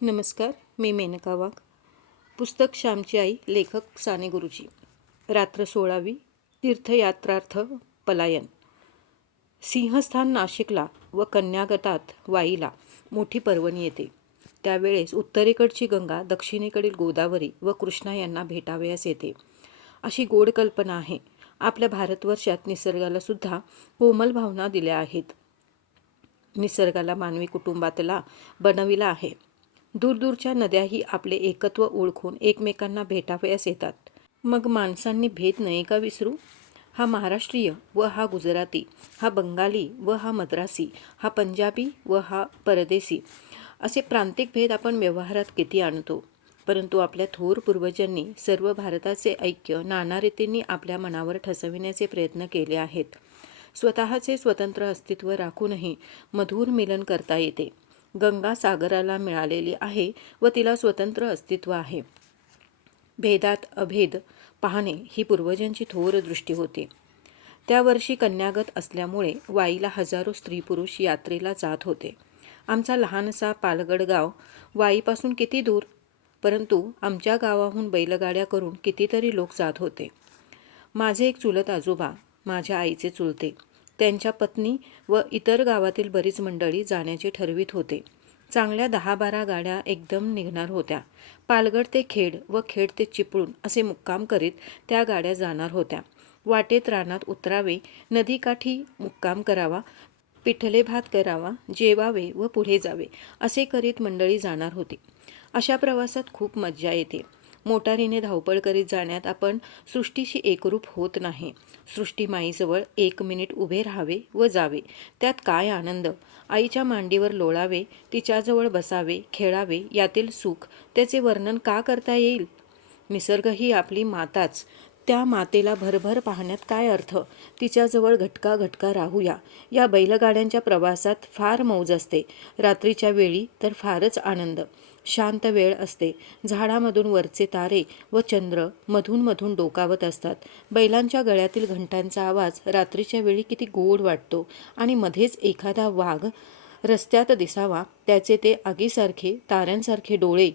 नमस्कार मी मेनका वाघ. पुस्तक श्यामची आई लेखक साने गुरुजी. रात्र सोळावी तीर्थयात्रार्थ पलायन. सिंहस्थान नाशिकला व कन्यागतात वाईला मोठी पर्वणी येते. त्यावेळेस उत्तरेकडची गंगा दक्षिणेकडील गोदावरी व कृष्णा यांना भेटावयास येते. अशी गोड कल्पना आहे. आपल्या भारतवर्षात निसर्गाला सुद्धा कोमल भावना दिल्या आहेत. निसर्गाला मानवी कुटुंबातला बनविला आहे. दूरदूरच्या नद्याही आपले एकत्व ओळखून एकमेकांना भेटावयास येतात. मग माणसांनी भेद नाही का विसरू? हा महाराष्ट्रीय व हा गुजराती हा बंगाली व हा मद्रासी हा पंजाबी व हा परदेशी असे प्रांतिक भेद आपण व्यवहारात किती आणतो? परंतु आपल्या थोर पूर्वजांनी सर्व भारताचे ऐक्य नाना रीतींनी आपल्या मनावर ठसविण्याचे प्रयत्न केले आहेत. स्वतःचे स्वतंत्र अस्तित्व राखूनही मधुर मिलन करता येते. गंगा सागराला मिळालेली आहे व तिला स्वतंत्र अस्तित्व आहे. भेदात अभेद पाहणे ही पूर्वजांची थोर दृष्टी होती. त्या वर्षी कन्यागत असल्यामुळे वाईला हजारो स्त्री पुरुष यात्रेला जात होते. आमचा लहानसा पालगड गाव वाईपासून किती दूर? परंतु आमच्या गावाहून बैलगाड्या करून कितीतरी लोक जात होते. माझे एक चुलत आजोबा माझ्या आईचे चुलते. त्यांच्या पत्नी व इतर गावातील बरीच मंडळी जाण्याचे ठरवित होते. चांगल्या दहा बारा गाड्या एकदम निघणार होत्या. पालगड ते खेड व खेड ते चिपळूण असे मुक्काम करीत त्या गाड्या जाणार होत्या. वाटेत रानात उतरावे नदीकाठी मुक्काम करावा पिठले भात करावा जेवावे व पुढे जावे असे करीत मंडळी जाणार होती. अशा प्रवासात खूप मज्जा येते. मोटारीने धावपळ करीत जाण्यात आपण सृष्टीशी एकरूप होत नाही. सृष्टी माईजवळ एक मिनिट उभे राहावे व जावे. त्यात काय आनंद? आईच्या मांडीवर लोळावे तिच्याजवळ बसावे खेळावे यातील सुख त्याचे वर्णन का करता येईल? निसर्ग ही आपली माताच. त्या मातेला भरभर पाहण्यात काय अर्थ? तिच्याजवळ घटका घटका राहूया. या बैलगाड्यांच्या प्रवासात फार मौज असते. रात्रीच्या वेळी तर फारच आनंद. शांत वेळ असते. झाडामधून वरचे तारे व चंद्र मधून मधून डोकावत असतात. बैलांच्या गळ्यातील घंटांचा आवाज रात्रीच्या वेळी किती गोड वाटतो आणि मध्येच एखादा वाघ रस्त्यात दिसावा त्याचे ते आगीसारखे ताऱ्यांसारखे डोळे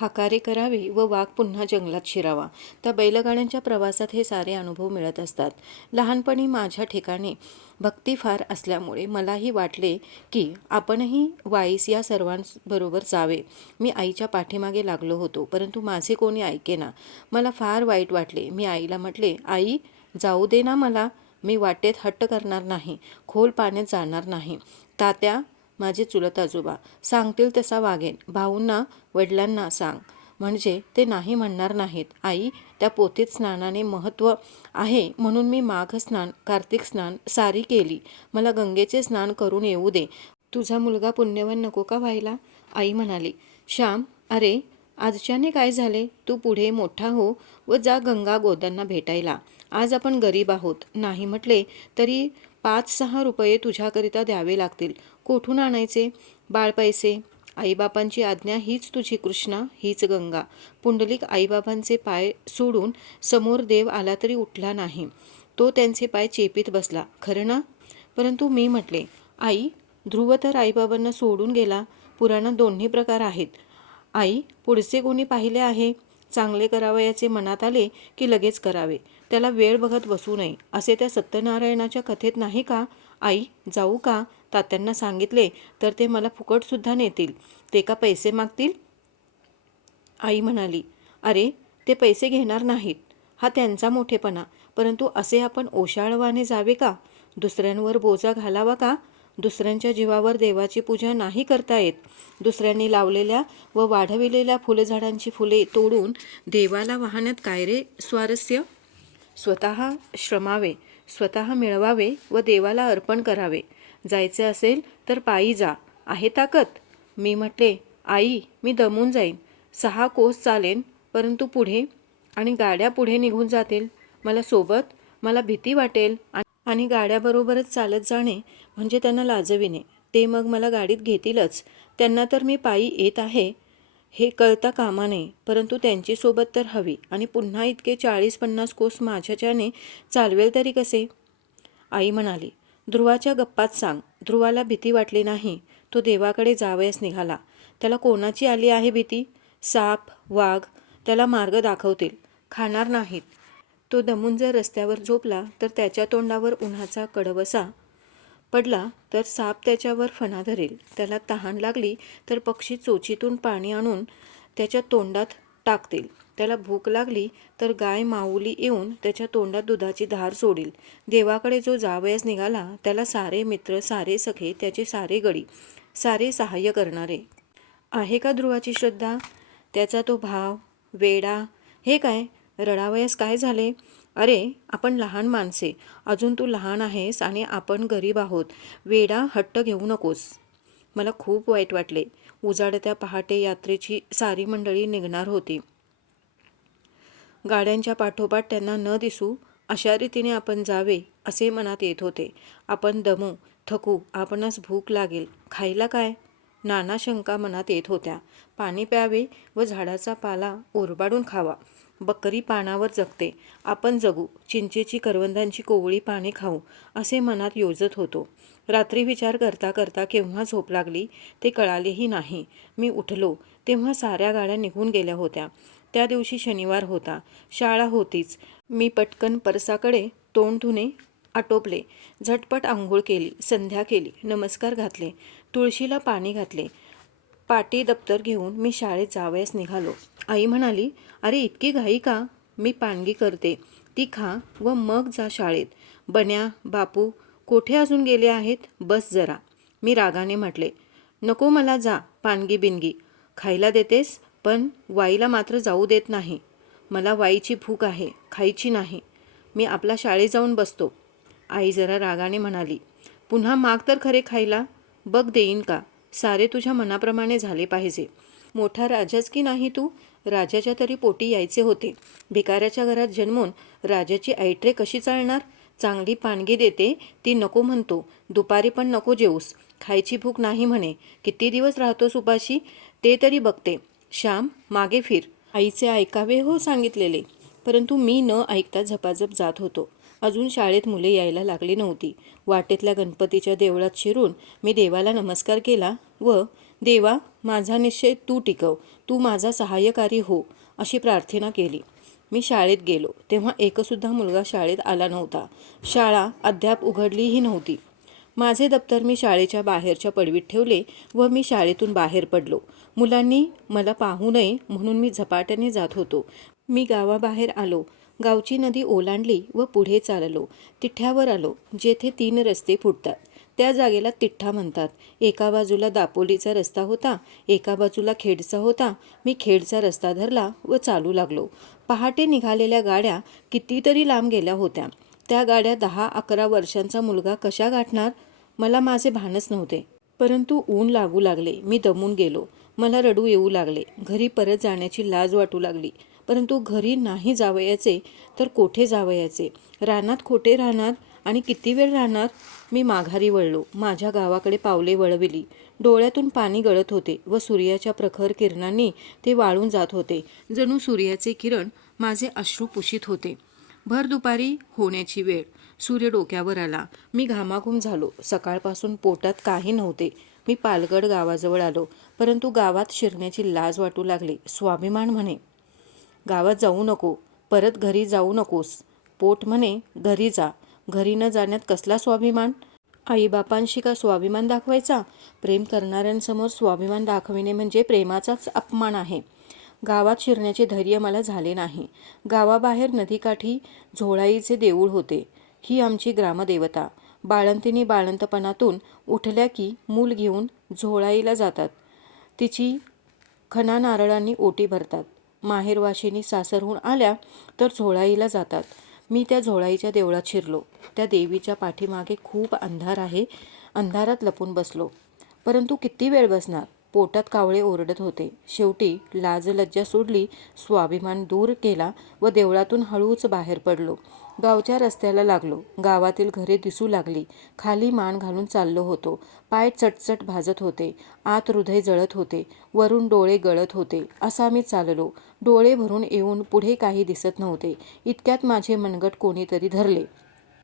हाकारे करावे व वाघ पुन्हा जंगलात शिरावा. त्या बैलगाड्यांच्या प्रवासात हे सारे अनुभव मिळत असतात. लहानपणी माझ्या ठिकाणी भक्ती फार असल्यामुळे मलाही वाटले की आपणही वाईस या सर्वांबरोबर जावे. मी आईच्या पाठीमागे लागलो होतो परंतु माझे कोणी ऐकेना मला फार वाईट वाटले. मी आईला म्हटले आई जाऊ दे ना मला. मी वाटेत हट्ट करणार नाही. खोल पाण्यात जाणार नाही. तात्या माझे चुलत आजोबा. सांगतील तसा वागेन. भाऊंना वडिलांना सांग. म्हणजे ते नाही म्हणणार नाहीत. आई त्या पोथीत स्नानाने महत्त्व आहे म्हणून मी माघ स्नान कार्तिक स्नान सारी केली. मला गंगेचे स्नान करून येऊ दे. तुझा मुलगा पुण्यवान नको का व्हायला? आई म्हणाली. श्याम अरे आजच्याने काय झाले? तू पुढे मोठा हो व जा गंगा गोदांना भेटायला. आज आपण गरीब आहोत. नाही म्हटले तरी पाच सहा रुपये तुझ्याकरिता द्यावे लागतील. कोठून आणायचे? बाळ पैसे. आईबापांची आज्ञा हीच तुझी कृष्णा हीच गंगा. पुंडलिक आईबाबांचे पाय सोडून समोर देव आला तरी उठला नाही. तो त्यांचे पाय चेपीत बसला. खरं ना? परंतु मी म्हटले आई ध्रुव तर आईबाबांना सोडून गेला. पुराणात दोन्ही प्रकार आहेत. आई पुढचे कोणी पाहिले आहे? चांगले करावयाचे मनात आले की लगेच करावे. त्याला वेळ बघत बसू नये. असे त्या सत्यनारायणाच्या कथेत नाही का? आई जाऊ का? तात्यांना सांगितले तर ते मला फुकटसुद्धा नेतील. ते का पैसे मागतील? आई म्हणाली अरे ते पैसे घेणार नाहीत. हा त्यांचा मोठेपणा. परंतु असे आपण ओशाळवाने जावे का? दुसऱ्यांवर बोजा घालावा का? दुसऱ्यांच्या जीवावर देवाची पूजा नाही करता येत. दुसऱ्यांनी लावलेल्या व वाढविलेल्या फुलझाडांची फुले तोडून देवाला वाहण्यात काय रे स्वारस्य? स्वतः श्रमावे स्वतः मिळवावे व देवाला अर्पण करावे. जायचे असेल तर पायी जा. आहे ताकद? मी म्हटले आई मी दमून जाईन. सहा कोस चालेन परंतु पुढे आणि गाड्या पुढे निघून जातील. मला सोबत मला भीती वाटेल आणि गाड्याबरोबरच चालत जाणे म्हणजे त्यांना लाजविणे. ते मग मला गाडीत घेतीलच. त्यांना तर मी पायी येत आहे. हे कळता कामा नये. परंतु त्यांची सोबत तर हवी. आणि पुन्हा इतके चाळीस पन्नास कोस माझ्याच्याने चालवेल तरी कसे? आई म्हणाली ध्रुवाच्या गप्पात सांग. ध्रुवाला भीती वाटली नाही. तो देवाकडे जावयास निघाला. त्याला कोणाची आली आहे भीती? साप वाघ त्याला मार्ग दाखवतील. खाणार नाहीत. तो दमून जर रस्त्यावर झोपला तर त्याच्या तोंडावर उन्हाचा कडवसा पडला तर साप त्याच्यावर फणा धरेल. त्याला तहान लागली तर पक्षी चोचीतून पाणी आणून त्याच्या तोंडात टाकतील. त्याला भूक लागली तर गाय माऊली येऊन त्याच्या तोंडात दुधाची धार सोडील. देवाकडे जो जावयास निघाला त्याला सारे मित्र सारे सखे त्याचे सारे गडी सारे सहाय्य करणारे. आहे का ध्रुवाची श्रद्धा? त्याचा तो भाव वेडा हे काय? रडावयास काय झाले? अरे आपण लहान माणसे. अजून तू लहान आहेस आणि आपण गरीब आहोत. वेडा हट्ट घेऊ नकोस. मला खूप वाईट वाटले. उजाडत्या पहाटे यात्रेची सारी मंडळी निघणार होती. गाड्यांच्या पाठोपाठ त्यांना न दिसू अशा रीतीने आपण जावे असे मनात येत होते. आपण दमू थकू आपणास भूक लागेल. खायला काय? नाना शंका मनात येत होत्या. पाणी प्यावे व झाडाचा पाला ओरबाडून खावा. बकरी पानावर जगते. आपण जगू चिंचेची करवंदांची कोवळी पाने खाऊ असे मनात योजत होतो. रात्री विचार करता करता केव्हा झोप लागली ते कळालेही नाही. मी उठलो तेव्हा साऱ्या गाड्या निघून गेल्या होत्या. त्या दिवशी शनिवार होता. शाळा होतीच. मी पटकन परसाकडे तोंड धुणे आटोपले. झटपट आंघोळ केली. संध्या केली. नमस्कार घातले. तुळशीला पाणी घातले. पाटी दप्तर घेऊन मी शाळेत जावयास निघालो. आई म्हणाली अरे इतकी घाई का? मी पाणगी करते. ती खा व मग जा शाळेत. बन्या बापू कोठे अजून गेले आहेत? बस जरा. मी रागाने म्हटले नको मला जा पानगी बिनगी. खायला देतेस? पण वाईला मात्र जाऊ देत नाही. मला वाईची भूक आहे खायची नाही. मी आपला शाळेत जाऊन बसतो. आई जरा रागाने म्हणाली पुन्हा माग तर खरे खायला? बघ देईन का? सारे तुझ्या मनाप्रमाणे झाले पाहिजे. मोठा राजाच की नाही तू? राजाच्या तरी पोटी यायचे होते. भिकाऱ्याच्या घरात जन्मून राजाची ऐटरे कशी चालणार? चांगली पानगी देते ती नको म्हणतो. दुपारी पण नको जेऊस. खायची भूक नाही म्हणे. किती दिवस राहतोस उपाशी? ते तरी बघते. श्याम मागे फिर. आईचे ऐकावे हो सांगितलेले. परंतु मी न ऐकता झपाझप जात होतो. अजून शाळेत मुले यायला लागली नव्हती. वाटेतल्या गणपतीच्या देवळात शिरून मी देवाला नमस्कार केला व देवा माझा निश्चय तू टिकव. तू माझा सहाय्यकारी हो अशी प्रार्थना केली. मी शाळेत गेलो. तेव्हा एकसुद्धा मुलगा शाळेत आला नव्हता. शाळा अद्याप उघडलीही नव्हती. माझे दप्तर मी शाळेच्या बाहेरच्या पडवीत ठेवले व मी शाळेतून बाहेर पडलो. मुलांनी मला पाहू नये म्हणून मी झपाट्याने जात होतो. मी गावाबाहेर आलो. गावची नदी ओलांडली व पुढे चाललो. तिठ्यावर आलो जेथे तीन रस्ते फुटतात. त्या जागेला तिठ्ठा म्हणतात. एका बाजूला दापोलीचा रस्ता होता एका बाजूला खेडचा होता. मी खेडचा रस्ता धरला व चालू लागलो. पहाटे निघालेल्या गाड्या कितीतरी लांब गेल्या होत्या. त्या गाड्या दहा अकरा वर्षांचा मुलगा कशा गाठणार? मला माझे भानच नव्हते. परंतु ऊन लागू लागले. मी दमून गेलो. मला रडू येऊ लागले. घरी परत जाण्याची लाज वाटू लागली. परंतु घरी नाही जावयाचे तर कोठे जावयाचे? रानात खोटे राहणार? आणि किती वेळ राहणार? मी माघारी वळलो. माझ्या गावाकडे पावले वळविली. डोळ्यातून पाणी गळत होते व सूर्याच्या प्रखर किरणांनी ते वाळून जात होते. जणू सूर्याचे किरण माझे अश्रू पुशीत होते. भर दुपारी होण्याची वेळ. सूर्य डोक्यावर आला. मी घामाघूम झालो. सकाळपासून पोटात काही नव्हते. मी पालगड गावाजवळ आलो. परंतु गावात शिरण्याची लाज वाटू लागली. स्वाभिमान म्हणे गावात जाऊ नको. परत घरी जाऊ नकोस. पोट म्हणे घरी जा. घरी न जाण्यात कसला स्वाभिमान? आईबापांशी का स्वाभिमान दाखवायचा? प्रेम करणाऱ्यांसमोर स्वाभिमान दाखविणे म्हणजे प्रेमाचाच अपमान आहे. गावात शिरण्याचे धैर्य मला झाले नाही. गावाबाहेर नदीकाठी झोळाईचे देऊळ होते. ही आमची ग्रामदेवता. बाळंतिणी बाळंतपणातून उठल्या की मूल घेऊन झोळाईला जातात. तिची खना नारळांनी ओटी भरतात. माहेरवाशिनी सासरहून आल्या तर झोळाईला जातात. मी त्या झोळाईच्या देवळात शिरलो. त्या देवीच्या पाठीमागे खूप अंधार आहे. अंधारात लपून बसलो. परंतु किती वेळ बसणार? पोटात कावळे ओरडत होते. शेवटी लाज लज्जा सोडली स्वाभिमान दूर केला व देवळातून हळूच बाहेर पडलो. गावच्या रस्त्याला लागलो. गावातील घरे दिसू लागली. खाली मान घालून चाललो होतो. पाय चटचट भाजत होते. आत हृदय जळत होते. वरून डोळे गळत होते. असा मी चाललो. डोळे भरून येऊन पुढे काही दिसत नव्हते. इतक्यात माझे मनगट कोणीतरी धरले.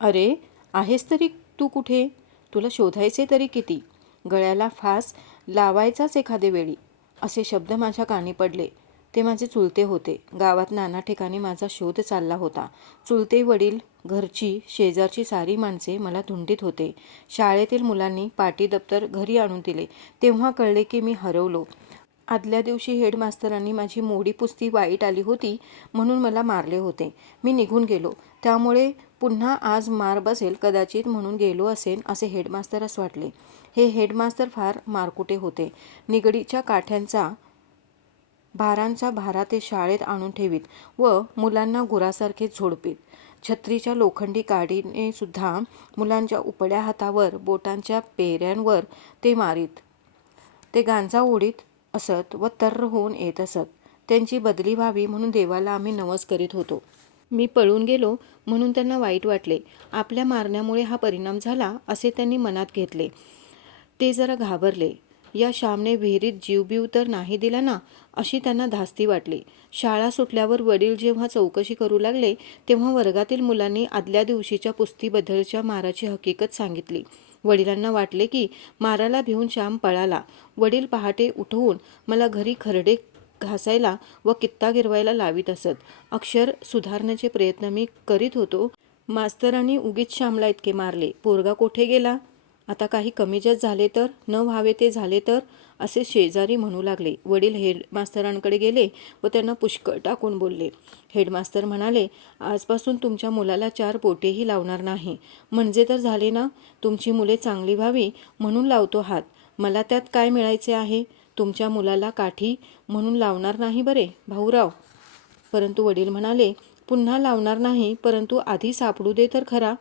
अरे आहेस तरी तू कुठे? तुला शोधायचे तरी किती? गळ्याला फास लावायचाच एखादे वेळी. असे शब्द माझ्या कानी पडले. ते माझे चुलते होते. गावात नाना ठिकाणी माझा शोध चालला होता. चुलते वडील घरची शेजारची सारी माणसे मला धुंडीत होते. शाळेतील मुलांनी पाटी दप्तर घरी आणून दिले. तेव्हा कळले की मी हरवलो. आदल्या दिवशी हेडमास्तरांनी माझी मोडी पुस्ती वाईट आली होती म्हणून मला मारले होते. मी निघून गेलो. त्यामुळे पुन्हा आज मार बसेल कदाचित म्हणून गेलो असेन असे हेडमास्तरच वाटले. हे हेडमास्तर फार मारकुटे होते. निगडीच्या काठ्यांचा भारांचा भारा ते शाळेत आणून ठेवीत व मुलांना गुरासारखे झोडपीत. छत्रीच्या लोखंडी काडीने सुद्धा मुलांच्या उपड्या हातावर बोटांच्या पेऱ्यांवर ते मारीत. ते गांजा ओढीत असत व तर्र होऊन येत असत. त्यांची बदली व्हावी म्हणून देवाला आम्ही नवस करीत होतो. मी पळून गेलो म्हणून त्यांना वाईट वाटले. आपल्या मारण्यामुळे हा परिणाम झाला असे त्यांनी मनात घेतले. ते जरा घाबरले. या श्यामने विहिरीत जीवबीव तर नाही दिला ना अशी त्यांना धास्ती वाटली. शाळा सुटल्यावर वडील जेव्हा चौकशी करू लागले तेव्हा वर्गातील मुलांनी आदल्या दिवशीच्या पुस्तीबद्दलच्या माराची हकीकत सांगितली. वडिलांना वाटले की माराला भिवून श्याम पळाला. वडील पहाटे उठवून मला घरी खरडे घासायला व कित्ता गिरवायला लावित असत. अक्षर सुधारण्याचे प्रयत्न मी करीत होतो. मास्तरांनी उगीच श्यामला इतके मारले. पोरगा कोठे गेला? आता काही कमी जास्त झाले तर न व्हावे ते झाले तर असे शेजारी म्हणू लागले. वडील हेडमास्तरांकडे गेले व त्यांना पुष्कळ टाकून बोलले. हेडमास्तर म्हणाले आजपासून तुमच्या मुलाला चार पोटेही लावणार नाही. म्हणजे तर झाले ना? तुमची मुले चांगली व्हावी म्हणून लावतो हात. मला त्यात काय मिळायचे आहे? तुमच्या मुलाला काठी म्हणून लावणार नाही बरे? भाऊराव. परंतु वडील म्हणाले पुन्हा लावणार नाही परंतु आधी सापडू दे तर खरा.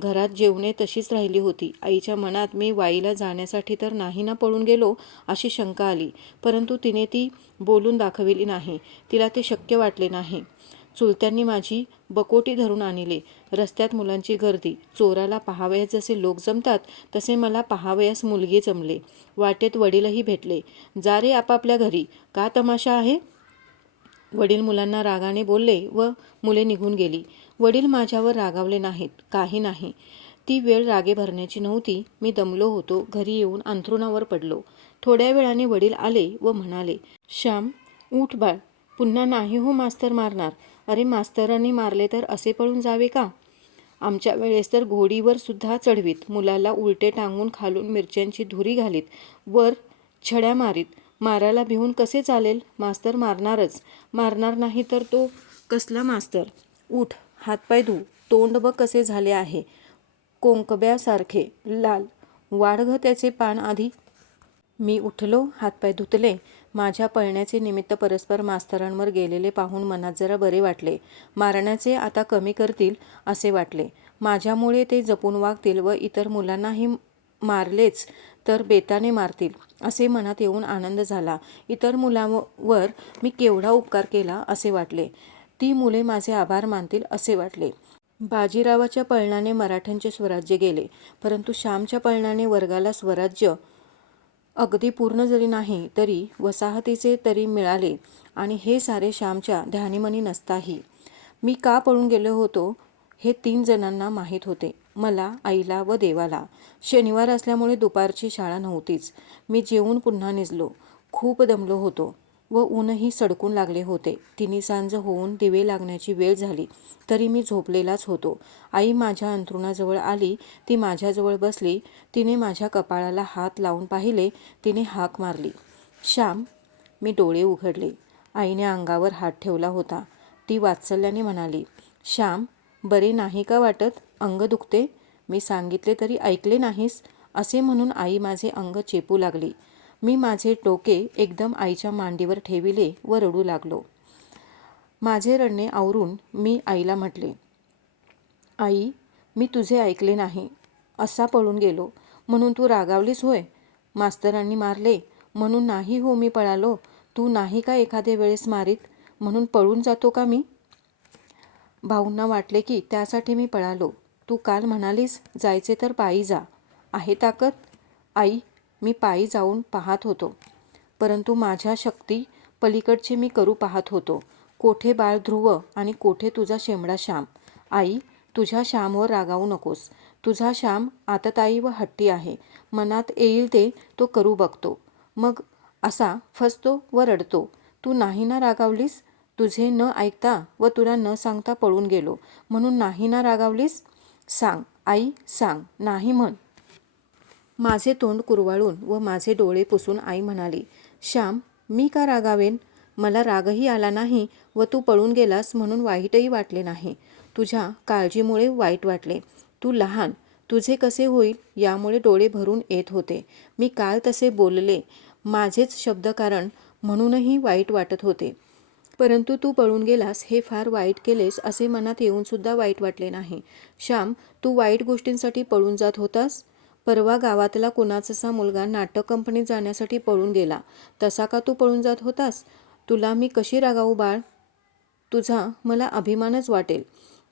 घरात जेवणे तशीच राहिली होती. आईच्या मनात मी वाईला जाण्यासाठी तर नाही ना पळून गेलो अशी शंका आली. परंतु तिने ती बोलून दाखविली नाही. तिला ते शक्य वाटले नाही. चुलत्यांनी माझी बकोटी धरून आणले. रस्त्यात मुलांची गर्दी. चोराला पहावयास जसे लोक जमतात तसे मला पहावयास मुलगी जमले. वाटेत वडीलही भेटले. जा रे आपापल्या घरी. का तमाशा आहे? वडील मुलांना रागाने बोलले व मुले निघून गेली. वडील माझ्यावर रागावले नाहीत काही नाही. ती वेळ रागे भरण्याची नव्हती. मी दमलो होतो. घरी येऊन अंथरुणावर पडलो. थोड्या वेळाने वडील आले व म्हणाले श्याम उठ बाळ. पुन्हा नाही हो मास्तर मारणार. अरे मास्तरांनी मारले तर असे पळून जावे का? आमच्या वेळेस तर घोडीवर सुद्धा चढवीत. मुलाला उलटे टांगून खालून मिरच्यांची धुरी घालीत. वर छड्या मारीत. मारायला भिवून कसे चालेल? मास्तर मारणारच. मारणार नाही तर तो कसला मास्तर? उठ हातपाय धू. तोंड बघ कसे झाले आहे. कोंकब्यासारखे लाल. वाढ त्याचे पान आधी. मी उठलो हातपाय धुतले. माझ्या पळण्याचे निमित्त परस्पर मास्तरांवर गेलेले पाहून मनात जरा बरे वाटले. मारण्याचे आता कमी करतील असे वाटले. माझ्यामुळे ते जपून वागतील व इतर मुलांनाही मारलेच. तर बेताने मारतील असे मनात येऊन आनंद झाला. इतर मुलांवर मी केवढा उपकार केला असे वाटले. ती मुले माझे आभार मानतील असे वाटले. बाजीरावाच्या पळणाने मराठ्यांचे स्वराज्य गेले. परंतु श्यामच्या पळणाने वर्गाला स्वराज्य अगदी पूर्ण जरी नाही तरी वसाहतीचे तरी मिळाले. आणि हे सारे श्यामच्या ध्यानीमनी नसताही. मी का पळून गेलो होतो? हे तीन जणांना माहीत होते मला आईला व देवाला. शनिवार असल्यामुळे दुपारची शाळा नव्हतीच. मी जेवून पुन्हा निजलो. खूप दमलो होतो व ऊनही सडकून लागले होते. तिन्ही सांज होऊन दिवे लागण्याची वेळ झाली तरी मी झोपलेलाच होतो. आई माझ्या अंथरुणाजवळ आली ती माझ्याजवळ बसली तिने माझ्या कपाळाला हात लावून पाहिले तिने हाक मारली. श्याम मी डोळे उघडले. आईने अंगावर हात ठेवला होता. ती वात्सल्याने म्हणाली श्याम बरे नाही का वाटत? अंग दुखते. मी सांगितले तरी ऐकले नाहीस असे म्हणून आई माझे अंग चेपू लागली. मी माझे टोके एकदम आईच्या मांडीवर ठेविले व रडू लागलो. माझे रडणे आवरून मी आईला म्हटले आई मी तुझे ऐकले नाही. असा पळून गेलो. म्हणून तू रागावलीस होय? मास्तरांनी मारले. म्हणून नाही हो मी पळालो. तू नाही का एखाद्या वेळेस मारीत? म्हणून पळून जातो का मी? भाऊंना वाटले की त्यासाठी मी पळालो. तू काल म्हणालीस जायचे तर पायी जा. आहे ताकद? आई मी पायी जाऊन पाहत होतो. परंतु माझ्या शक्ती पलीकडचे मी करू पाहत होतो. कोठे बाळ ध्रुव आणि कोठे तुझा शेमडा श्याम? आई तुझ्या श्यामवर रागावू नकोस. तुझा श्याम आतताई व हट्टी आहे. मनात येईल ते तो करू बघतो. मग असा फसतो व रडतो. तू नाही ना रागावलीस? तुझे न ऐकता व तुला न सांगता पळून गेलो. म्हणून नाही ना रागावलीस? सांग. आई सांग. नाही म्हण. माझे तोंड कुरवाळून व माझे डोळे पुसून आई म्हणाली श्याम मी का रागावेन? मला रागही आला नाही व तू पळून गेलास म्हणून वाईटही वाटले नाही. तुझ्या काळजीमुळे वाईट वाटले. तू लहान. तुझे कसे होईल यामुळे डोळे भरून येत होते. मी काल तसे बोलले. माझेच शब्दकारण म्हणूनही वाईट वाटत होते. परंतु तू पळून गेलास हे फार वाईट केलेस असे मनात येऊनसुद्धा वाईट वाटले नाही. श्याम तू वाईट गोष्टींसाठी पळून जात होतास? परवा गावातला कुणाचासा मुलगा नाटक कंपनीत जाण्यासाठी पळून गेला. तसा का तू पळून जात होतास? तुला मी कशी रागावू बाळ? तुझा मला अभिमानच वाटेल.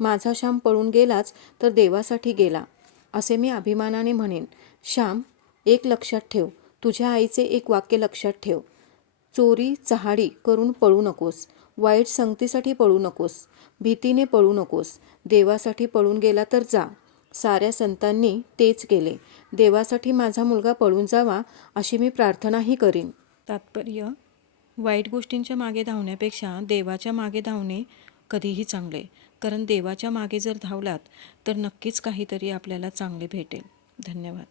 माझा श्याम पळून गेलाच तर देवासाठी गेला असे मी अभिमानाने म्हणेन. श्याम एक लक्षात ठेव. तुझ्या आईचे एक वाक्य लक्षात ठेव. चोरी चहाडी करून पळू नकोस. वाईट संगतीसाठी पळू नकोस. भीतीने पळू नकोस. देवासाठी पळून गेला तर जा. साऱ्या संतांनी तेच केले. देवासाठी माझा मुलगा पळून जावा अशी मी प्रार्थनाही करीन. तात्पर्य वाईट गोष्टींच्या मागे धावण्यापेक्षा देवाच्या मागे धावणे कधीही चांगले. कारण देवाच्या मागे जर धावलात तर नक्कीच काहीतरी आपल्याला चांगले भेटेल. धन्यवाद.